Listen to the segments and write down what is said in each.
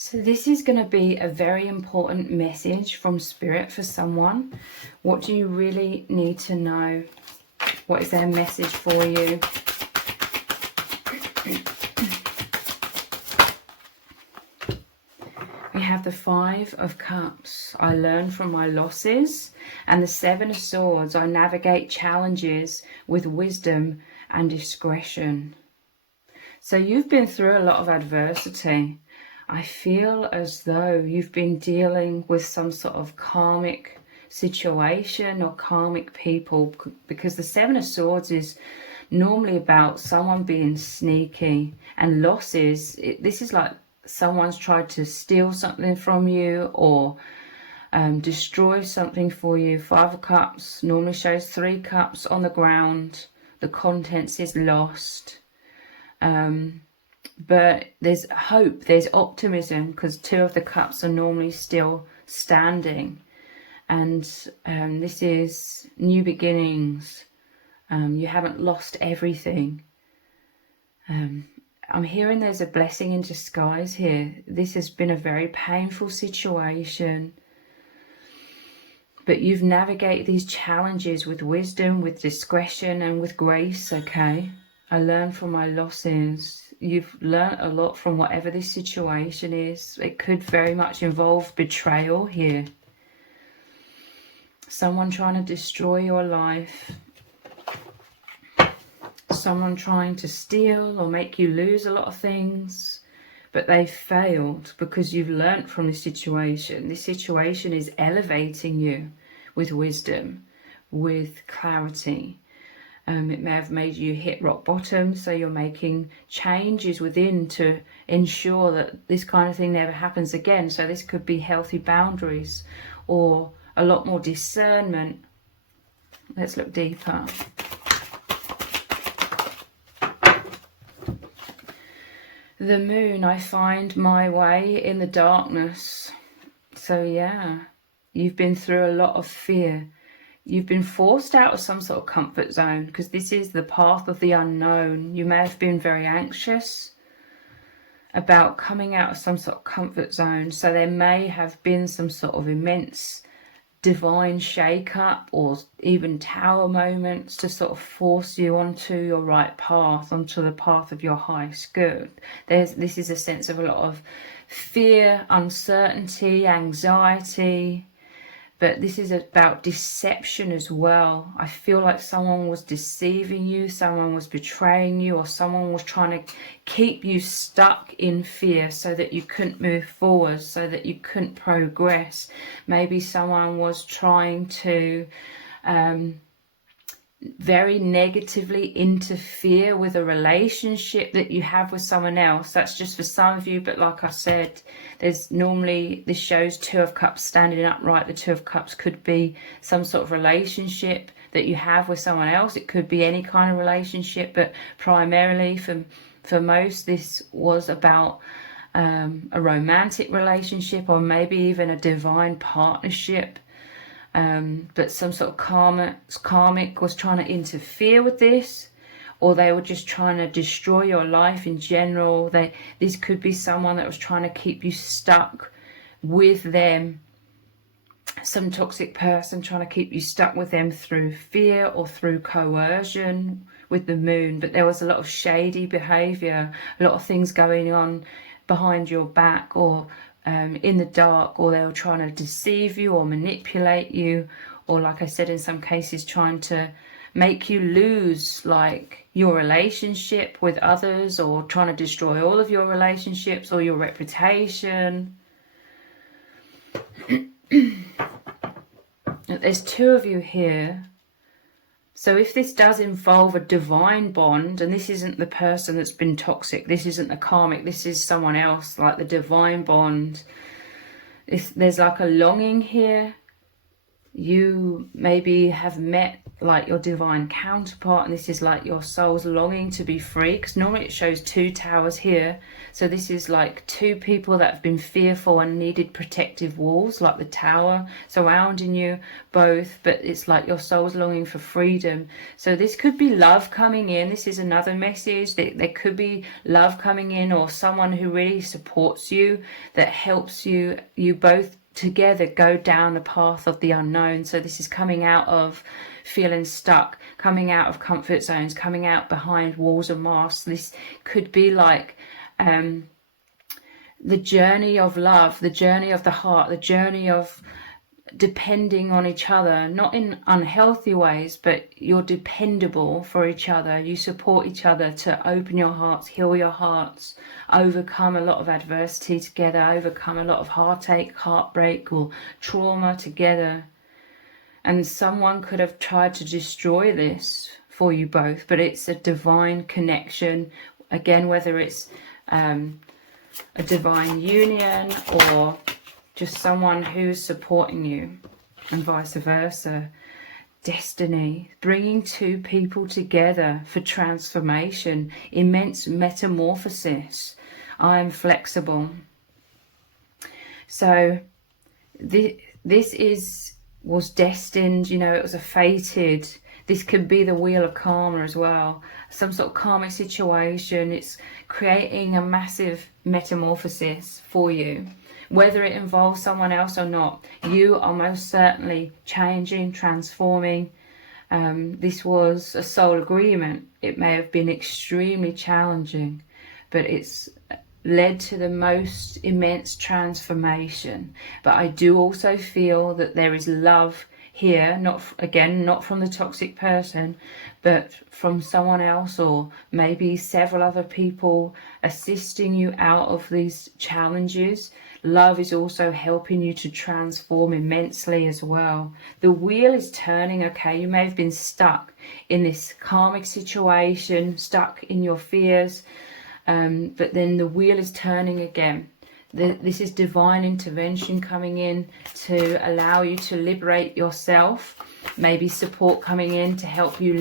So this is going to be a very important message from Spirit for someone. What do you really need to know? What is their message for you? We have the Five of Cups. I learn from my losses. And the Seven of Swords. I navigate challenges with wisdom and discretion. So you've been through a lot of adversity. I feel as though you've been dealing with some sort of karmic situation or karmic people, because the Seven of Swords is normally about someone being sneaky, and losses, this is like someone's tried to steal something from you or destroy something for you. Five of Cups normally shows 3 cups on the ground. The contents is lost. But there's hope, there's optimism, because 2 of the cups are normally still standing. And this is new beginnings. You haven't lost everything. I'm hearing there's a blessing in disguise here. This has been a very painful situation. But you've navigated these challenges with wisdom, with discretion, and with grace, okay? I learned from my losses. You've learned a lot from whatever this situation is. It could very much involve betrayal here. Someone trying to destroy your life. Someone trying to steal or make you lose a lot of things. But they failed because you've learnt from this situation. This situation is elevating you with wisdom, with clarity. It may have made you hit rock bottom, so you're making changes within to ensure that this kind of thing never happens again. So this could be healthy boundaries or a lot more discernment. Let's look deeper. The Moon, I find my way in the darkness. So yeah, you've been through a lot of fear. You've been forced out of some sort of comfort zone, because this is the path of the unknown. You may have been very anxious about coming out of some sort of comfort zone. So there may have been some sort of immense divine shake-up or even tower moments to sort of force you onto your right path, onto the path of your highest good. This is a sense of a lot of fear, uncertainty, anxiety. But this is about deception as well. I feel like someone was deceiving you, someone was betraying you, or someone was trying to keep you stuck in fear so that you couldn't move forward, so that you couldn't progress. Maybe someone was trying to very negatively interfere with a relationship that you have with someone else. That's just for some of you, but like I said, there's normally, this shows 2 of Cups standing upright. The 2 of Cups could be some sort of relationship that you have with someone else. It could be any kind of relationship, but primarily for most, this was about a romantic relationship, or maybe even a divine partnership. But some sort of karmic was trying to interfere with this, or they were just trying to destroy your life in general. This could be someone that was trying to keep you stuck with them, some toxic person trying to keep you stuck with them through fear or through coercion with the Moon. But there was a lot of shady behavior, a lot of things going on behind your back, or in the dark, or they were trying to deceive you or manipulate you, or like I said, in some cases trying to make you lose like your relationship with others, or trying to destroy all of your relationships or your reputation. There's 2 of you here. So if this does involve a divine bond, and this isn't the person that's been toxic, this isn't the karmic, this is someone else, like the divine bond, there's like a longing here. You maybe have met like your divine counterpart, and this is like your soul's longing to be free, because normally it shows 2 towers here. So this is like 2 people that have been fearful and needed protective walls, like the tower surrounding you both, but it's like your soul's longing for freedom. So this could be love coming in. This is another message that there could be love coming in, or someone who really supports you, that helps you both together go down the path of the unknown. So this is coming out of feeling stuck, coming out of comfort zones, coming out behind walls and masks. This could be like the journey of love, the journey of the heart, the journey of depending on each other, not in unhealthy ways, but you're dependable for each other. You support each other to open your hearts, heal your hearts, overcome a lot of adversity together, overcome a lot of heartache, heartbreak, or trauma together. And someone could have tried to destroy this for you both, but it's a divine connection. Again, whether it's a divine union or just someone who's supporting you, and vice versa. Destiny, bringing 2 people together for transformation, immense metamorphosis. I am flexible. So this was destined, you know, it was a fated. This could be the wheel of karma as well, some sort of karmic situation. It's creating a massive metamorphosis for you. Whether it involves someone else or not, you are most certainly changing, transforming. This was a soul agreement. It may have been extremely challenging, but it's led to the most immense transformation. But I do also feel that there is love here, not from the toxic person, but from someone else, or maybe several other people assisting you out of these challenges. Love is also helping you to transform immensely as well. The wheel is turning, okay? You may have been stuck in this karmic situation, stuck in your fears, but then the wheel is turning again. This is divine intervention coming in to allow you to liberate yourself. Maybe support coming in to help you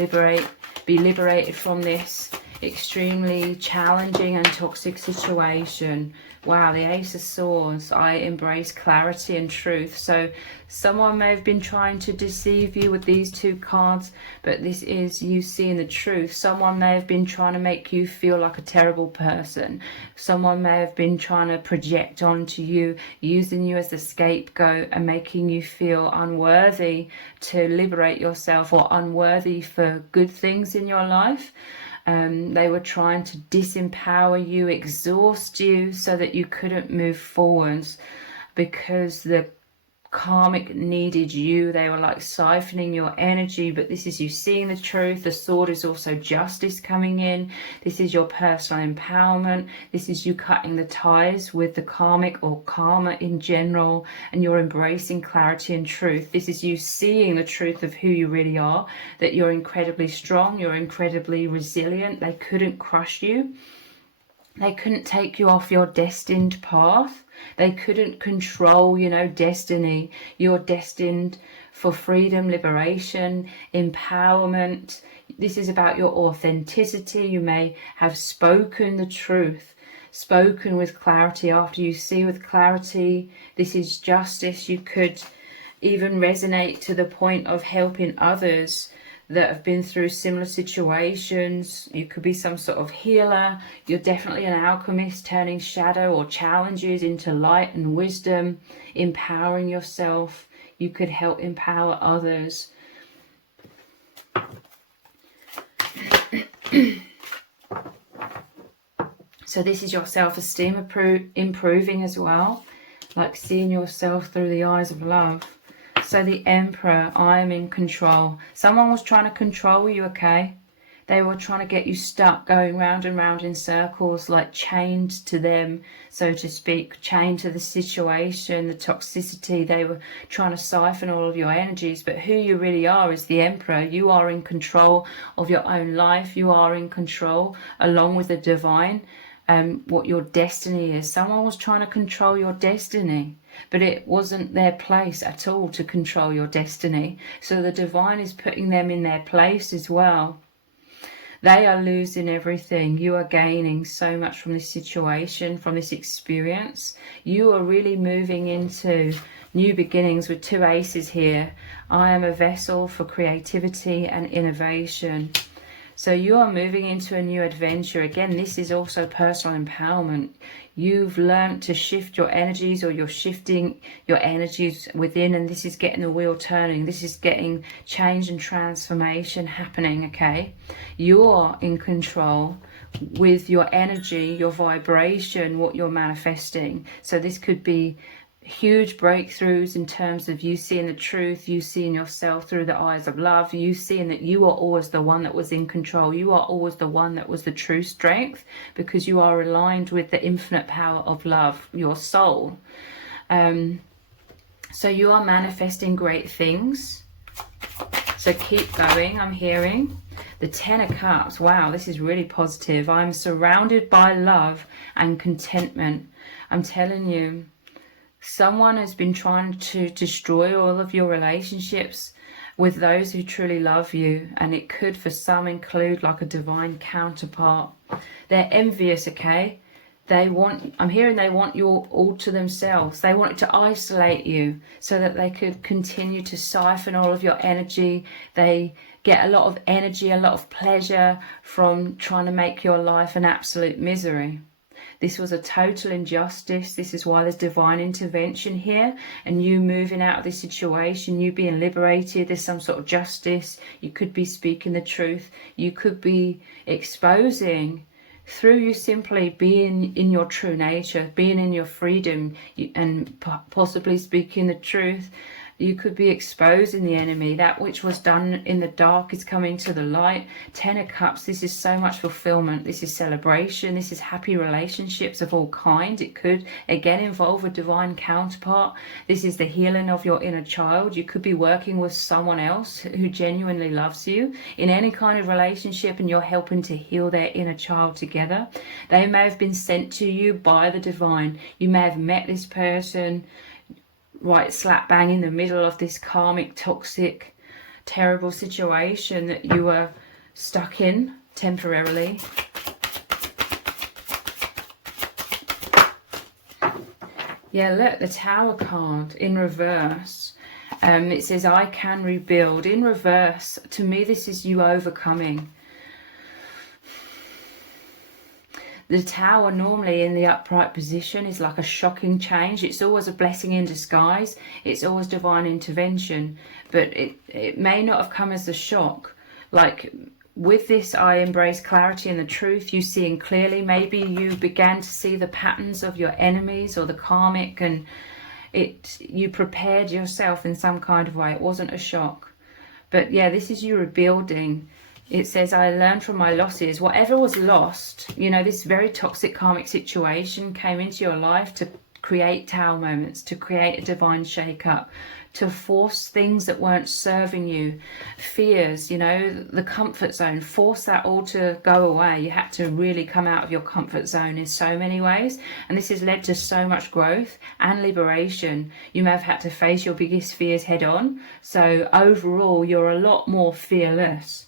be liberated from this extremely challenging and toxic situation. Wow, the Ace of Swords. I embrace clarity and truth. So someone may have been trying to deceive you with these 2 cards, but this is you seeing the truth. Someone may have been trying to make you feel like a terrible person. Someone may have been trying to project onto you, using you as the scapegoat and making you feel unworthy to liberate yourself, or unworthy for good things in your life. They were trying to disempower you, exhaust you, so that you couldn't move forwards, because the karmic needed you. They were like siphoning your energy, but this is you seeing the truth. The sword is also justice coming in. This is your personal empowerment. This is you cutting the ties with the karmic or karma in general, and you're embracing clarity and truth. This is you seeing the truth of who you really are, that you're incredibly strong, you're incredibly resilient. They couldn't crush you. They couldn't take you off your destined path. They couldn't control, destiny. You're destined for freedom, liberation, empowerment. This is about your authenticity. You may have spoken the truth, spoken with clarity. After you see with clarity, this is justice. You could even resonate to the point of helping others that have been through similar situations. You could be some sort of healer. You're definitely an alchemist, turning shadow or challenges into light and wisdom, empowering yourself. You could help empower others. So this is your self-esteem improving as well, like seeing yourself through the eyes of love. So the Emperor, I am in control. Someone was trying to control you, okay? They were trying to get you stuck, going round and round in circles, like chained to them, so to speak, chained to the situation, the toxicity. They were trying to siphon all of your energies, but who you really are is the Emperor. You are in control of your own life. You are in control, along with the divine. what your destiny is. Someone was trying to control your destiny, but it wasn't their place at all to control your destiny. So the divine is putting them in their place as well. They are losing everything. You are gaining so much from this situation, from this experience. You are really moving into new beginnings with 2 aces here. I am a vessel for creativity and innovation. So you are moving into a new adventure. Again, this is also personal empowerment. You've learned to shift your energies, or you're shifting your energies within, and this is getting the wheel turning. This is getting change and transformation happening, okay? You're in control with your energy, your vibration, what you're manifesting. So this could be huge breakthroughs in terms of you seeing the truth, you seeing yourself through the eyes of love, you seeing that you are always the one that was in control, you are always the one that was the true strength, because you are aligned with the infinite power of love, your soul. So you are manifesting great things, so keep going. I'm hearing the 10 of Cups. Wow, this is really positive. I'm surrounded by love and contentment. I'm telling you, someone has been trying to destroy all of your relationships with those who truly love you, and it could for some include like a divine counterpart. They're envious, okay? I'm hearing they want you all to themselves. They want to isolate you so that they could continue to siphon all of your energy. They get a lot of energy, a lot of pleasure from trying to make your life an absolute misery. This was a total injustice. This is why there's divine intervention here, and you moving out of this situation, you being liberated. There's some sort of justice. You could be speaking the truth. You could be exposing, through you simply being in your true nature, being in your freedom, and possibly speaking the truth. You could be exposing the enemy. That which was done in the dark is coming to the light. 10 of Cups, this is so much fulfillment. This is celebration. This is happy relationships of all kind. It could, again, involve a divine counterpart. This is the healing of your inner child. You could be working with someone else who genuinely loves you in any kind of relationship, and you're helping to heal their inner child together. They may have been sent to you by the divine. You may have met this person right slap bang in the middle of this karmic, toxic, terrible situation that you were stuck in temporarily. Yeah, look, the Tower card in reverse. It says, I can rebuild. In reverse, to me, this is you overcoming. The Tower normally in the upright position is like a shocking change. It's always a blessing in disguise. It's always divine intervention. But it may not have come as a shock. Like with this, I embrace clarity and the truth. You seeing clearly. Maybe you began to see the patterns of your enemies or the karmic, and you prepared yourself in some kind of way. It wasn't a shock. But yeah, this is you rebuilding. It says, I learned from my losses. Whatever was lost, you know, this very toxic karmic situation came into your life to create Tower moments, to create a divine shake-up, to force things that weren't serving you, fears, you know, the comfort zone, force that all to go away. You had to really come out of your comfort zone in so many ways. And this has led to so much growth and liberation. You may have had to face your biggest fears head on. So overall, you're a lot more fearless.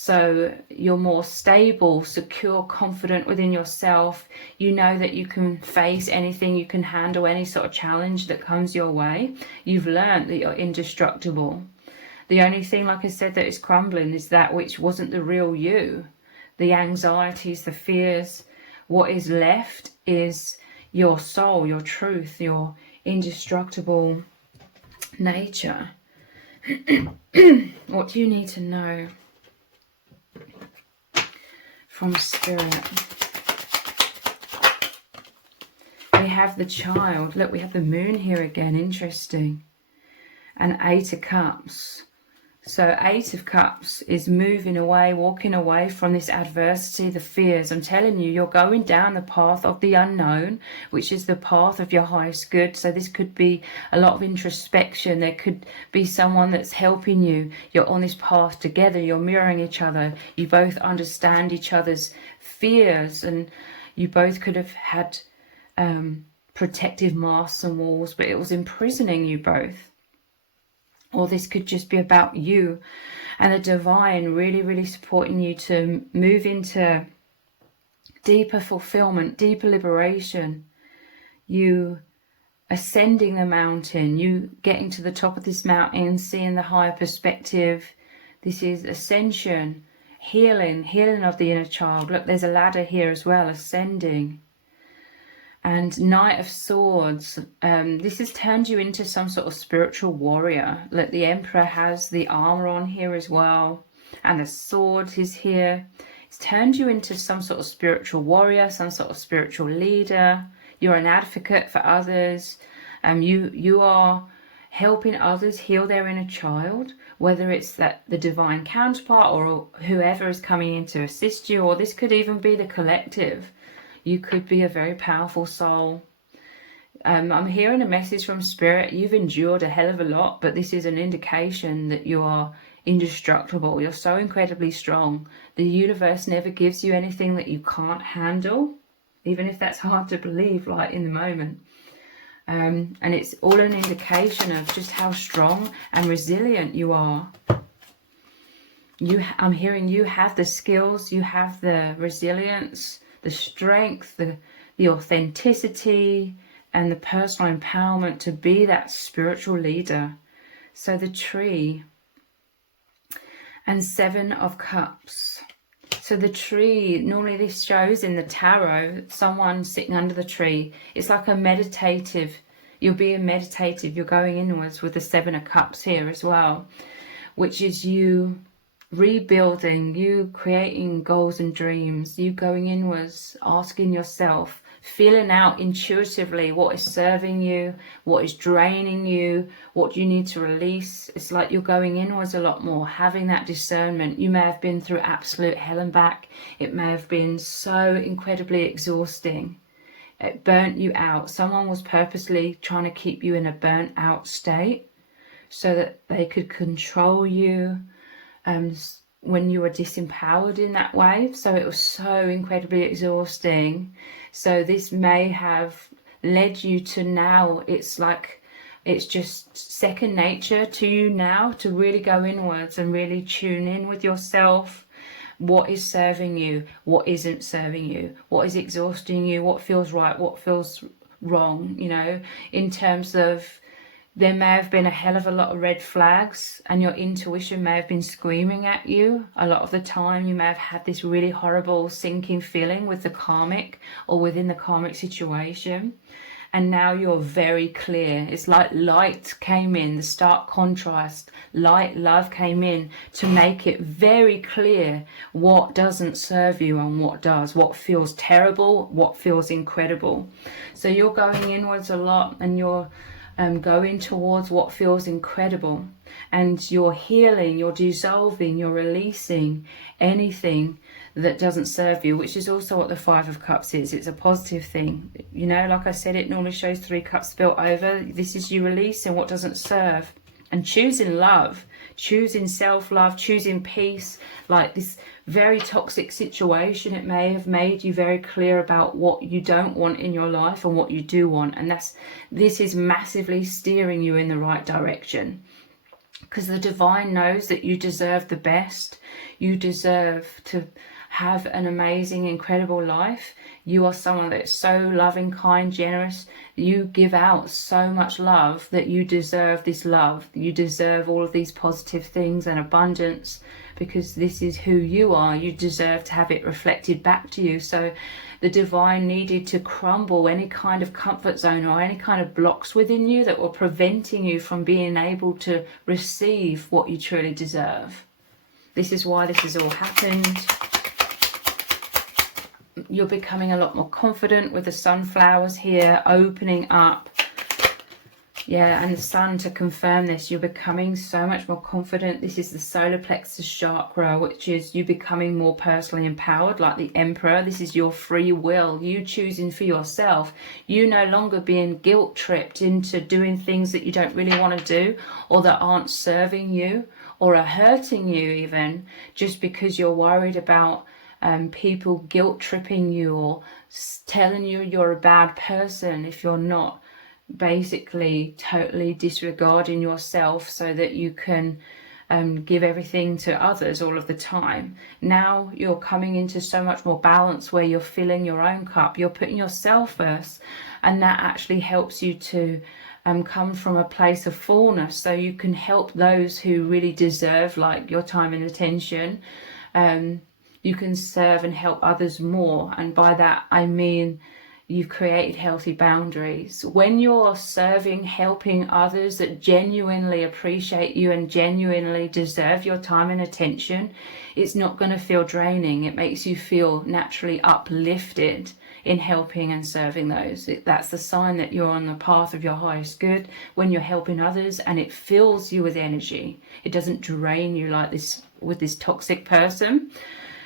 So you're more stable, secure, confident within yourself. You know that you can face anything, you can handle any sort of challenge that comes your way. You've learned that you're indestructible. The only thing, like I said, that is crumbling is that which wasn't the real you. The anxieties, the fears. What is left is your soul, your truth, your indestructible nature. What do you need to know from Spirit? We have the Child. Look, we have the Moon here again. Interesting. And 8 of Cups. So 8 of Cups is moving away, walking away from this adversity, the fears. I'm telling you, you're going down the path of the unknown, which is the path of your highest good. So this could be a lot of introspection. There could be someone that's helping you. You're on this path together. You're mirroring each other. You both understand each other's fears, and You both could have had protective masks and walls, but it was imprisoning you both. Or this could just be about you and the divine really, really supporting you to move into deeper fulfillment, deeper liberation. You ascending the mountain, you getting to the top of this mountain, seeing the higher perspective. This is ascension, healing of the inner child. Look, there's a ladder here as well, ascending. And Knight of Swords, this has turned you into some sort of spiritual warrior. Look, the Emperor has the armor on here as well, and the sword is here. It's turned you into some sort of spiritual warrior, some sort of spiritual leader. You're an advocate for others. You are helping others heal their inner child, whether it's the divine counterpart or whoever is coming in to assist you, or this could even be the collective. You could be a very powerful soul. I'm hearing a message from Spirit. You've endured a hell of a lot, but this is an indication that you are indestructible. You're so incredibly strong. The universe never gives you anything that you can't handle, even if that's hard to believe, like in the moment. And it's all an indication of just how strong and resilient you are. I'm hearing you have the skills, you have the resilience, the strength, the authenticity, and the personal empowerment to be that spiritual leader. So the tree and 7 of Cups. So the tree, normally this shows in the tarot, someone sitting under the tree. It's like a meditative, you're being meditative, you're going inwards with the 7 of Cups here as well, which is you rebuilding, you creating goals and dreams, you going inwards, asking yourself, feeling out intuitively what is serving you, what is draining you, what you need to release. It's like you're going inwards a lot more, having that discernment. You may have been through absolute hell and back. It may have been so incredibly exhausting. It burnt you out. Someone was purposely trying to keep you in a burnt out state so that they could control you when you were disempowered in that way. So it was so incredibly exhausting. So this may have led you to now, it's like it's just second nature to you now to really go inwards and really tune in with yourself. What is serving you? What isn't serving you? What is exhausting you? What feels right? What feels wrong? You know, in terms of, there may have been a hell of a lot of red flags and your intuition may have been screaming at you. A lot of the time you may have had this really horrible sinking feeling with the karmic or within the karmic situation. And now you're very clear. It's like light came in, the stark contrast, light, love came in to make it very clear what doesn't serve you and what does, what feels terrible, what feels incredible. So you're going inwards a lot and you're going towards what feels incredible, and you're healing, you're dissolving, you're releasing anything that doesn't serve you, which is also what the 5 of Cups is. It's a positive thing, you know. Like I said, it normally shows 3 cups spilt over. This is you releasing what doesn't serve and choosing love, choosing self-love, choosing peace. Like this very toxic situation, it may have made you very clear about what you don't want in your life and what you do want, and this is massively steering you in the right direction, because the divine knows that you deserve the best. You deserve to have an amazing, incredible life. You are someone that's so loving, kind, generous. You give out so much love that you deserve this love. You deserve all of these positive things and abundance, because this is who you are. You deserve to have it reflected back to you. So the divine needed to crumble any kind of comfort zone or any kind of blocks within you that were preventing you from being able to receive what you truly deserve. This is why this has all happened. You're becoming a lot more confident with the sunflowers here, opening up. Yeah, and the sun to confirm this. You're becoming so much more confident. This is the solar plexus chakra, which is you becoming more personally empowered, like the Emperor. This is your free will, you choosing for yourself. You no longer being guilt tripped into doing things that you don't really want to do, or that aren't serving you, or are hurting you even, just because you're worried about people guilt tripping you or telling you you're a bad person if you're not, basically totally disregarding yourself so that you can give everything to others all of the time. Now you're coming into so much more balance where you're filling your own cup, you're putting yourself first, and that actually helps you to come from a place of fullness, so you can help those who really deserve like your time and attention. You can serve and help others more, and by that I mean you've created healthy boundaries. When you're serving, helping others that genuinely appreciate you and genuinely deserve your time and attention, it's not going to feel draining. It makes you feel naturally uplifted in helping and serving those. That's the sign that you're on the path of your highest good, when you're helping others and it fills you with energy. It doesn't drain you like this with this toxic person.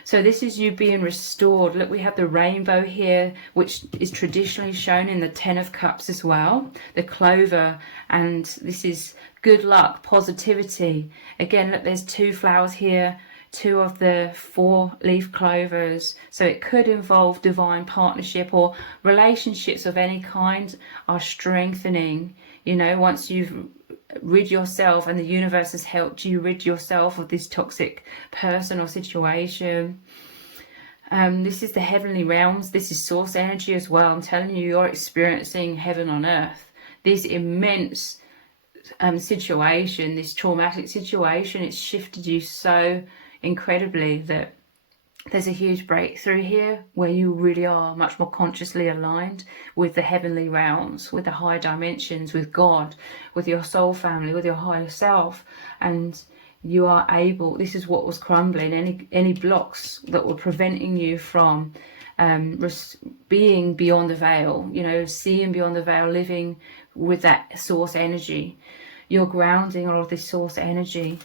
So this is you being restored. Look, we have the rainbow here, which is traditionally shown in the 10 of Cups as well. The clover, and this is good luck, positivity. Again, look, there's 2 flowers here, 2 of the 4-leaf clovers. So it could involve divine partnership, or relationships of any kind are strengthening. You know, once you've rid yourself and the universe has helped you rid yourself of this toxic person or situation. This is the heavenly realms. This is source energy as well. I'm telling you, you're experiencing heaven on earth. This immense situation, this traumatic situation, it's shifted you so incredibly that there's a huge breakthrough here where you really are much more consciously aligned with the heavenly realms, with the higher dimensions, with God, with your soul family, with your higher self. And you are able, this is what was crumbling, any blocks that were preventing you from being beyond the veil, you know, seeing beyond the veil, living with that source energy. You're grounding all of this source energy.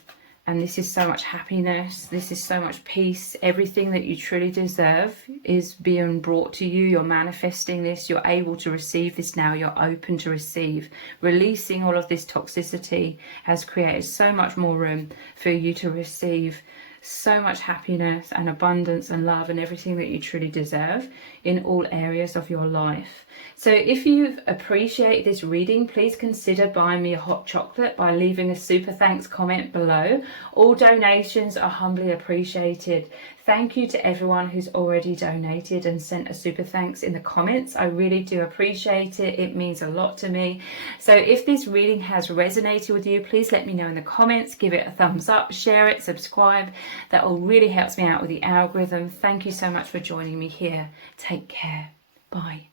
And this is so much happiness. This is so much peace. Everything that you truly deserve is being brought to you. You're manifesting this. You're able to receive this now. You're open to receive. Releasing all of this toxicity has created so much more room for you to receive so much happiness and abundance and love and everything that you truly deserve in all areas of your life. So if you've appreciated this reading, please consider buying me a hot chocolate by leaving a super thanks comment below. All donations are humbly appreciated. Thank you to everyone who's already donated and sent a super thanks in the comments. I really do appreciate it. It means a lot to me. So if this reading has resonated with you, please let me know in the comments. Give it a thumbs up, share it, subscribe. That all really helps me out with the algorithm. Thank you so much for joining me here. Take care. Bye.